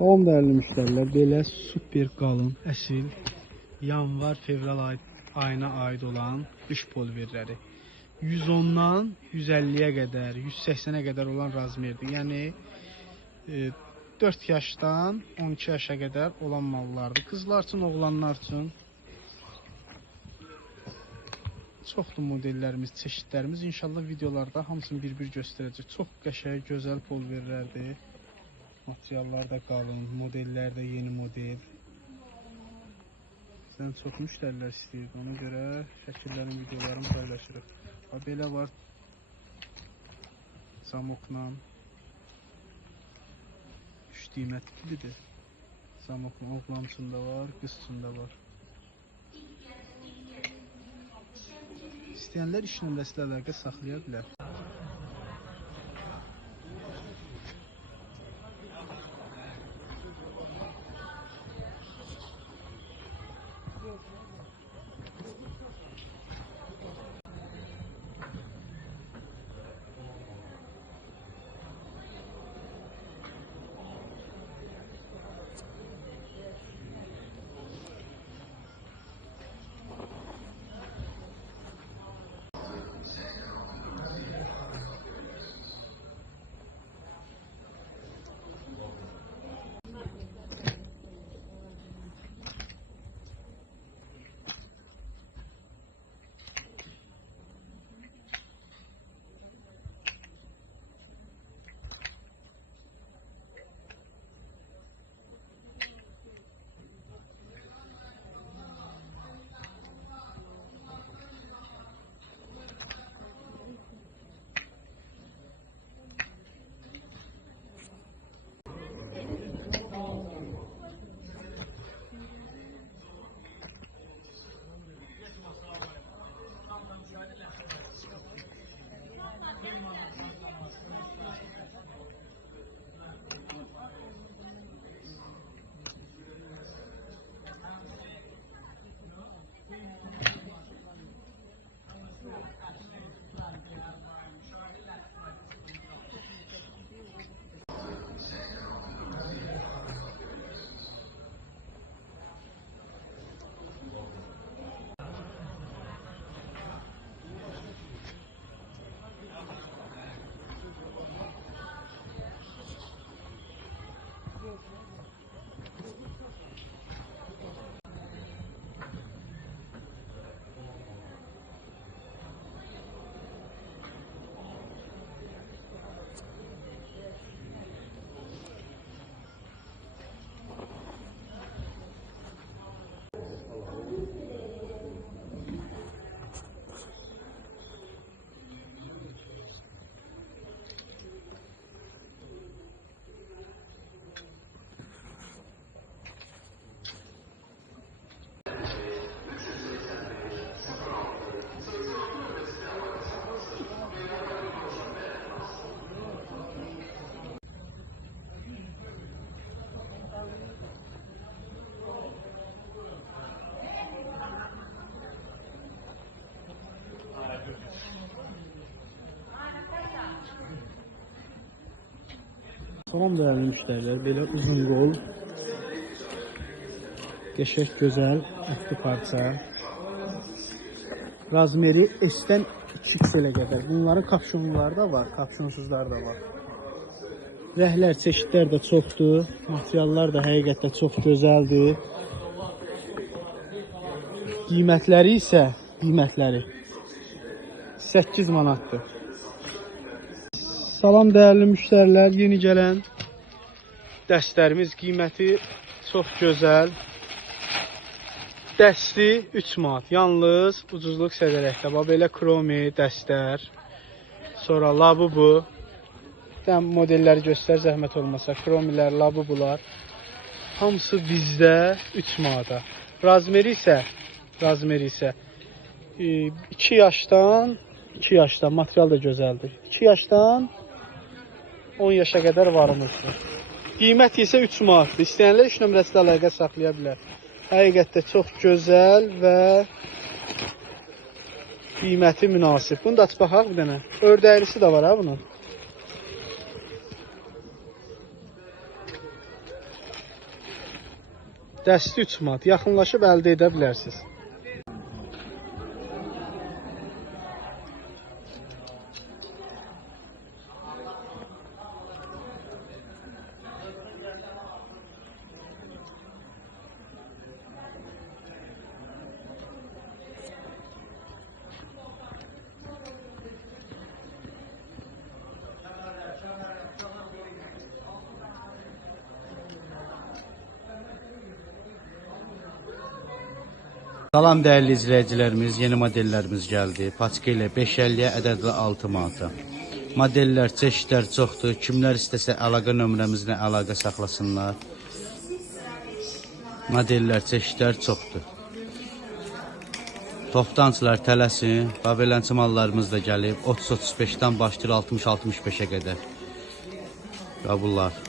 Salam dəyərli müştərilər, belə super qalın, əsil, yanvar-fevral ayına aid olan qış polverləri 110-dan 150-yə qədər, 180-ə qədər olan razmerdir. Yəni 4 yaşdan 12 yaşa qədər olan mallardır. Qızlar üçün, oğlanlar üçün çoxdur modellərimiz, çeşidlərimiz. İnşallah videolarda hamısını bir-bir göstərəcək. Çox qəşəng, gözəl polverlərdir. Materiallar da qalın, modellər də yeni model. Sizdən çox müştərilər istəyirdi, ona görə şəkillərin, videolarını paylaşırıq. Belə var, zamokla, üç qiymətlidir. Zamokla oğlan üçün də var, qız üçün də var. İstəyənlər iş nömrəsi ilə əlaqə saxlaya bilər. Salam dəyərli müştərilər, belə uzun qol, qəşəng, gözəl, ətli parça. Razmeri S-dən 2-3-ə qədər. Bunların kapşonluları da var, kapşonsuzları da var. Rəhlər, çeşidlər də çoxdur, materiallar da həqiqətən çox gözəldir. Qiymətləri isə, 8 manatdır. Salam dəyərli müştərilər, yeni gələn dəstlərimiz qiyməti çox gözəl. Dəsti 3 manat, yalnız ucuzluq sədərəkdə. Belə kromi dəstlər, sonra labubu. Modelləri göstər, zəhmət olmasa. Kromilər, labubular. Hamısı bizdə 3 manata. Razmeri isə 2 yaşdan, material da gözəldir. 2 yaşdan 10 yaşa qədər varımızdır. Qiymət isə 3 manatdır. İstəyənlər iş nömrəsi ilə əlaqə saxlaya bilər. Həqiqətdə çox gözəl və qiyməti münasib. Bunu da aç baxaq bir dənə. Ördəklisi də var ha bunun. Dəsti 3 manat. Yaxınlaşıb əldə edə bilərsiniz. Salam dəyərli izləyicilərimiz, yeni modellərimiz gəldi. Paçka ilə 5.50-yə, ədədlə 6 manata. Modellər, çeşidlər çoxdur. Kimlər istəsə əlaqə nömrəmizlə əlaqə saxlasınlar. Modellər, çeşidlər çoxdur. Toptancılar tələsin. Babelənçi mallarımız da gəlib. 30-35-dən başlayır 60-65-ə qədər. Qabullar.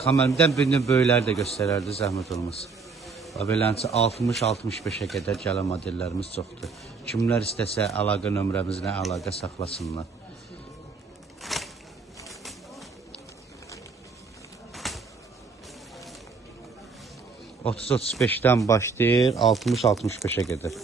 Xəməlmdən birinin böyükləri də göstərərdi, zəhmət olmasın. Babelənçi 60-65-ə qədər gələn modellərimiz çoxdur. Kimlər istəsə əlaqə nömrəmizlə əlaqə saxlasınlar. ...30-35-dən başlayır 60-65-ə qədər.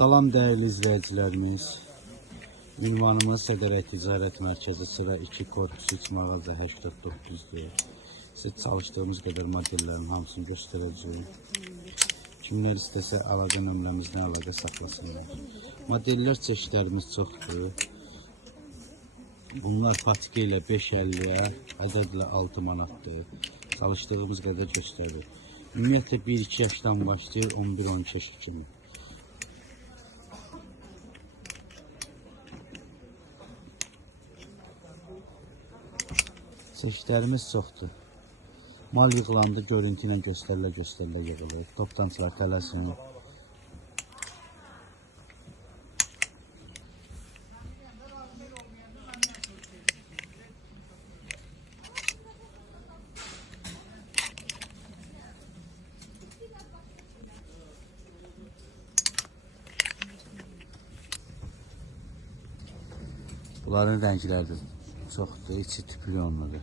Salam dəyərli izləyicilərimiz. Ünvanımız Sədərək Ticarət Mərkəzi sıra 2 korpus 3 mağaza 89-dir. Sizə çalışdığımız qədər modellərin hamısını göstərəcəyim. Kimlər istəsə əlaqə nömrəmizlə əlaqə saxlasınlar. Modellər çeşidlərimiz çoxdur. Bunlar patika ilə 5.50-yə, ədədlə 6 manatdır. Çalışdığımız qədər göstərir. Ümumiyyətlə 1-2 yaşdan başlayır 11-12 yaş kimi. Çeşidlərimiz çoxdur. Mal yığılandı, görüntü ilə göstərilə yığılır. Toptancılar tələsin. Bunların rəngləri də çoxdur, içi tüpülyonludur.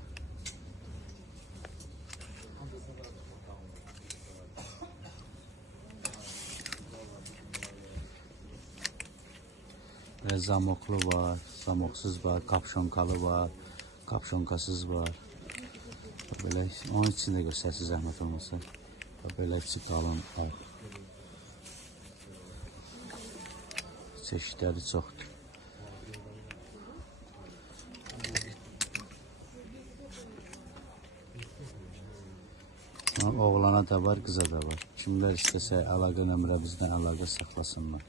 Zamoklu var, zamoksuz var, kapşonkalı var, kapşonkasız var. Belə onun içində göstərsiz zəhmət olmasa. Belə içi qalın var. Çeşidləri çoxdur. Oğlana da var, qıza da var. Kimlər istəsə əlaqə nömrəmizdən əlaqə saxlasınlar.